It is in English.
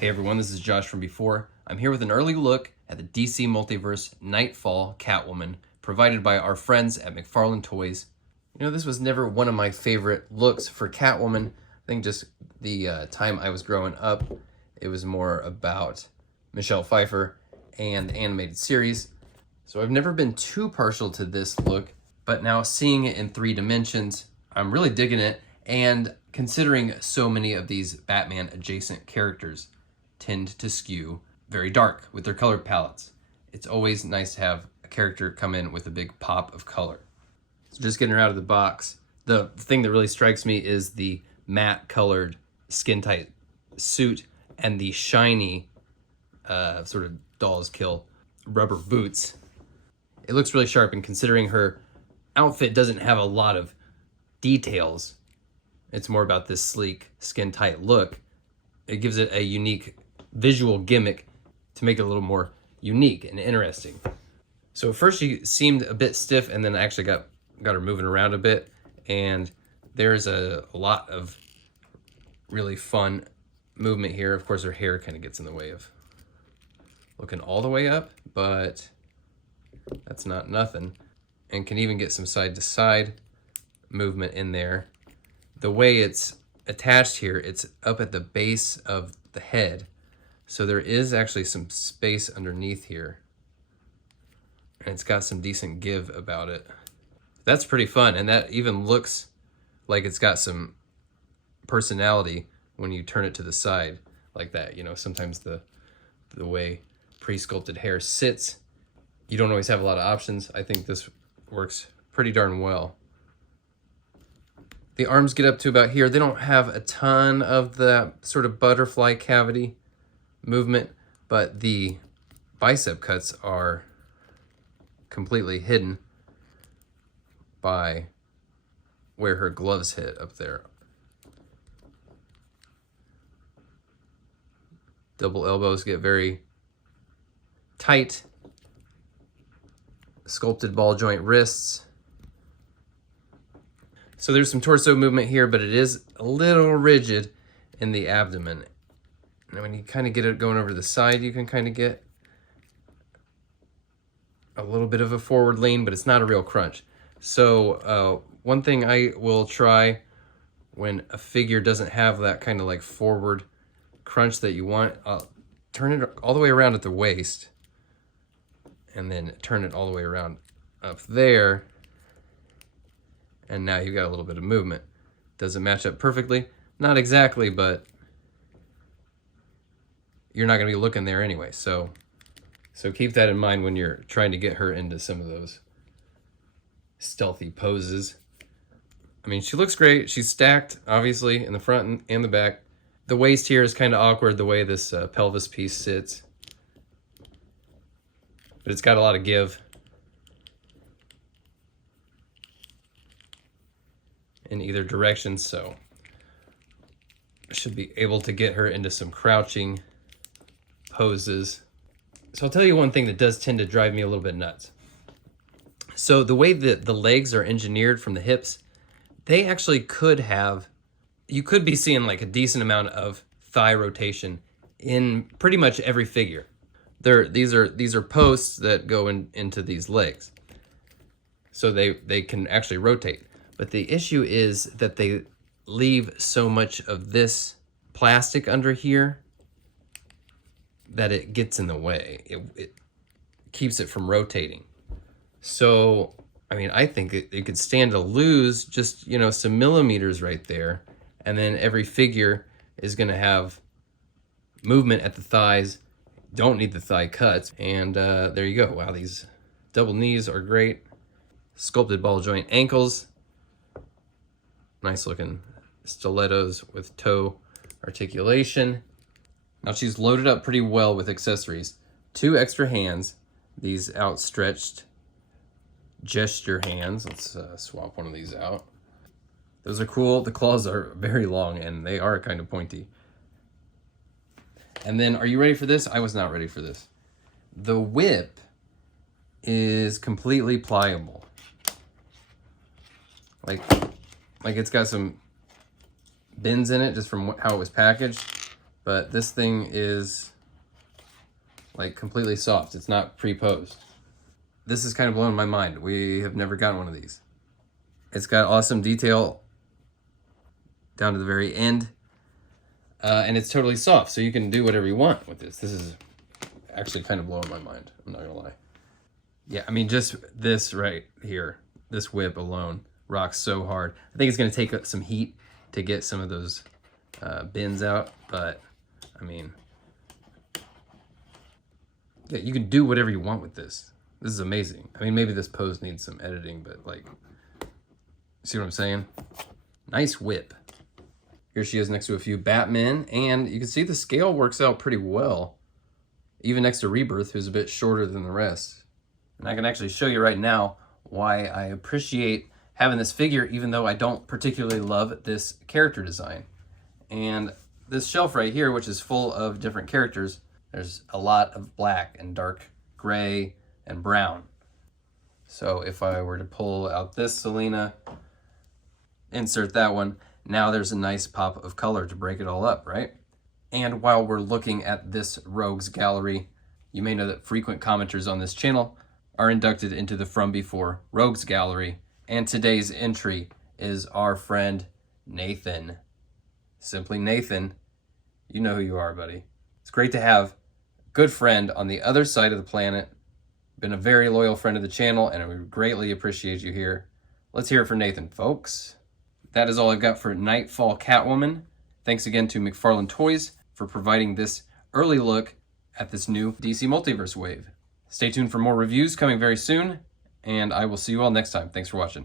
Hey everyone, this is Josh from before. I'm here with an early look at the DC Multiverse Knightfall Catwoman, provided by our friends at McFarlane Toys. You know, this was never one of my favorite looks for Catwoman. I think just the time I was growing up, it was more about Michelle Pfeiffer and the animated series. So I've never been too partial to this look, but now seeing it in 3 dimensions, I'm really digging it. And considering so many of these Batman adjacent characters tend to skew very dark with their color palettes, it's always nice to have a character come in with a big pop of color. So just getting her out of the box, the thing that really strikes me is the matte colored skin tight suit and the shiny sort of doll's kill rubber boots. It looks really sharp, and considering her outfit doesn't have a lot of details, it's more about this sleek skin tight look. It gives it a unique visual gimmick to make it a little more unique and interesting. So at first she seemed a bit stiff, and then I actually got her moving around a bit, and there's a lot of really fun movement here. Of course her hair kind of gets in the way of looking all the way up, but that's not nothing, and can even get some side to side movement in there. The way it's attached here, it's up at the base of the head, so there is actually some space underneath here, and it's got some decent give about it. That's pretty fun, and that even looks like it's got some personality when you turn it to the side like that. You know, sometimes the way pre-sculpted hair sits, you don't always have a lot of options. I think this works pretty darn well. The arms get up to about here. They don't have a ton of the sort of butterfly cavity movement, but the bicep cuts are completely hidden by where her gloves hit up there. Double elbows get very tight. Sculpted ball joint wrists. So there's some torso movement here, but it is a little rigid in the abdomen. And when you kind of get it going over the side, you can kind of get a little bit of a forward lean, but it's not a real crunch. So one thing I will try when a figure doesn't have that kind of like forward crunch that you want, turn it all the way around at the waist, and then turn it all the way around up there. And now you've got a little bit of movement. Does it match up perfectly? Not exactly, but you're not gonna be looking there anyway. So keep that in mind when you're trying to get her into some of those stealthy poses. I mean, she looks great. She's stacked, obviously, in the front and the back. The waist here is kind of awkward, the way this pelvis piece sits. But it's got a lot of give in either direction, so I should be able to get her into some crouching poses. So I'll tell you one thing that does tend to drive me a little bit nuts. So the way that the legs are engineered from the hips, they actually could have, you could be seeing like a decent amount of thigh rotation in pretty much every figure. These are posts that go into these legs, so they can actually rotate. But the issue is that they leave so much of this plastic under here that it gets in the way. It keeps it from rotating. So, I mean, I think it could stand to lose just, you know, some millimeters right there, and then every figure is gonna have movement at the thighs. Don't need the thigh cuts, and there you go. Wow, these double knees are great. Sculpted ball joint ankles. Nice looking stilettos with toe articulation. Now she's loaded up pretty well with accessories. 2 extra hands, these outstretched gesture hands. Let's swap one of these out. Those are cool. The claws are very long and they are kind of pointy. And then, are you ready for this? I was not ready for this. The whip is completely pliable. Like it's got some bends in it just from how it was packaged. but this thing is like completely soft. It's not pre-posed. This is kind of blowing my mind. We have never gotten one of these. It's got awesome detail down to the very end. And it's totally soft, so you can do whatever you want with this. This is actually kind of blowing my mind. I'm not gonna lie. Yeah, I mean, just this right here, this whip alone rocks so hard. I think it's gonna take some heat to get some of those bends out, but I mean, yeah, you can do whatever you want with this. This is amazing. I mean, maybe this pose needs some editing, but like, see what I'm saying? Nice whip. Here she is next to a few Batmen, and you can see the scale works out pretty well. Even next to Rebirth, who's a bit shorter than the rest. And I can actually show you right now why I appreciate having this figure, even though I don't particularly love this character design. And this shelf right here, which is full of different characters, there's a lot of black and dark gray and brown. So if I were to pull out this Selena, insert that one, now there's a nice pop of color to break it all up, right? And while we're looking at this Rogues Gallery, you may know that frequent commenters on this channel are inducted into the From Before Rogues Gallery, and today's entry is our friend Nathan. Simply Nathan. You know who you are, buddy. It's great to have a good friend on the other side of the planet. Been a very loyal friend of the channel, and we greatly appreciate you here. Let's hear it for Nathan, folks. That is all I've got for Knightfall Catwoman. Thanks again to McFarlane Toys for providing this early look at this new DC Multiverse wave. Stay tuned for more reviews coming very soon, and I will see you all next time. Thanks for watching.